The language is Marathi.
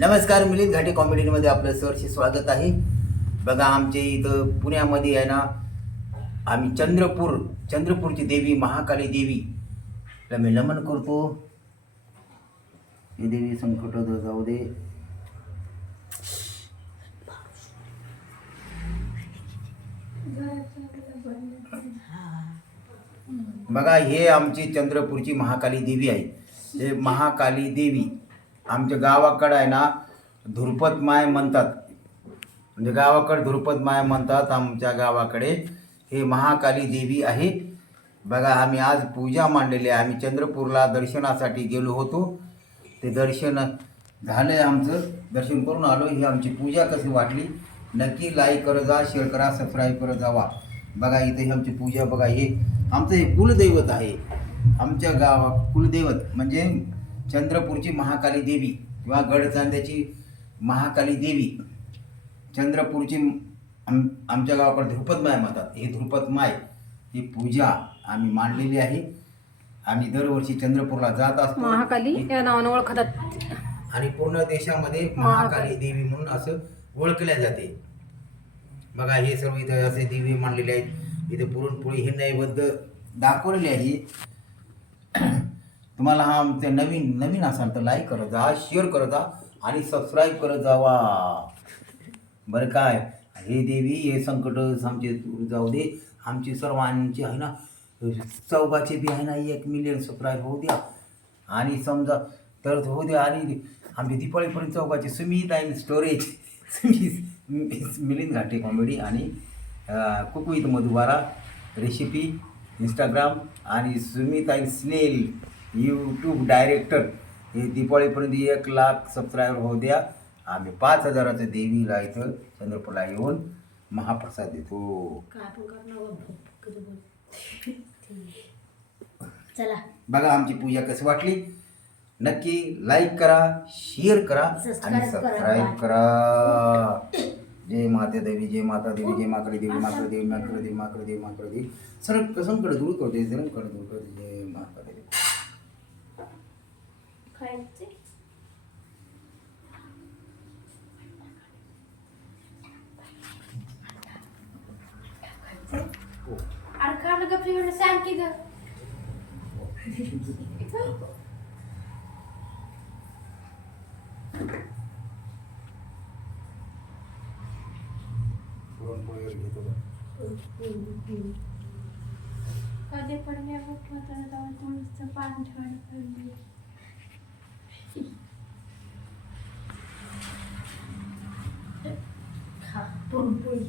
नमस्कार मिलिंद घाटे कॉमेडीमध्ये आपलं सरचे स्वागत आहे. बघा आमच्या इथं पुण्यामध्ये आहे ना आम्ही चंद्रपूर चंद्रपूरची देवी महाकाली देवीला मी नमन करतो. हे देवी संकट जाऊ दे. बघा हे आमची चंद्रपूरची महाकाली देवी आहे. हे महाकाली देवी. आमच्या गावाकडं आहे ना धुरपत माय म्हणतात. म्हणजे गावाकडे धुरपत माय म्हणतात आमच्या गावाकडे. हे महाकाली देवी आहे. बघा आम्ही आज पूजा मांडलेली आहे. आम्ही चंद्रपूरला दर्शनासाठी गेलो होतो. ते दर्शन झालं आहे आमचं. दर्शन करून आलो ही आमची पूजा कशी वाटली? नक्की लाईक करत जा शेअर करा सबस्क्राईब करत जावा. बघा इथे ही आमची पूजा बघा हे आमचं हे कुलदैवत आहे. आमच्या गावा कुलदैवत म्हणजे चंद्रपूरची महाकाली देवी किंवा गडचांद्याची महाकाली देवी. चंद्रपूरची आम आमच्या गावाकडे ध्रुपद माय म्हणतात. हे ध्रुपद माय ही पूजा आम्ही मांडलेली आहे. आम्ही दरवर्षी चंद्रपूरला जात असतो. महाकाली या नावानं ओळखतात. आणि पूर्ण देशामध्ये महाकाली देवी म्हणून असं ओळखल्या जाते. बघा हे सर्व इथे असे देवी मांडलेले आहेत. इथे पुरणपोळी हे नैवेद्य दाखवलेले आहे. तुम्हाला हा आमचे नवीन नवीन असाल तर लाईक करत जा शेअर करत जा आणि सबस्क्राईब करत जावा. बरं काय? हे देवी हे संकट आमचे जाऊ दे. आमची सर्वांची आहे ना चौघाचे बी आहे ना एक मिलियन सबस्क्राईब होऊ द्या. आणि समजा तर होऊ द्या. आणि आमची दिपाळीपर्यंत चौघाची सुमित आणि स्टोरेज मिलिंद घाटे कॉमेडी आणि कुकू मधुबारा रेसिपी इंस्टाग्राम आणि सुमित आणि स्नेल. यूट्यूब डायरेक्टर हे दिपाळीपर्यंत एक लाख सबस्क्रायबर होऊ द्या. आम्ही पाच हजाराचं देवीला इथं चंद्रपूरला येऊन महाप्रसाद देतो. चला. बघा आमची पूजा कशी वाटली. नक्की लाईक करा शेअर करा आणि. सबस्क्राईब करा. जय माता देवी जय माता देवी जय माकडे देवी माकडे देवी माकडे देवी माकडे देवी माकडे देवी सरळ संकट दूर करते संकट दूर करते जय माता देवी अरे खाणं गप्पी म्हणलं सांग की ग. पुरणपोळी वगैरे घेतो बघ. कधी पण मी उठलं तर तेव्हा तुळशीचं पान ठेवायला पाहिजे पुरणपोळी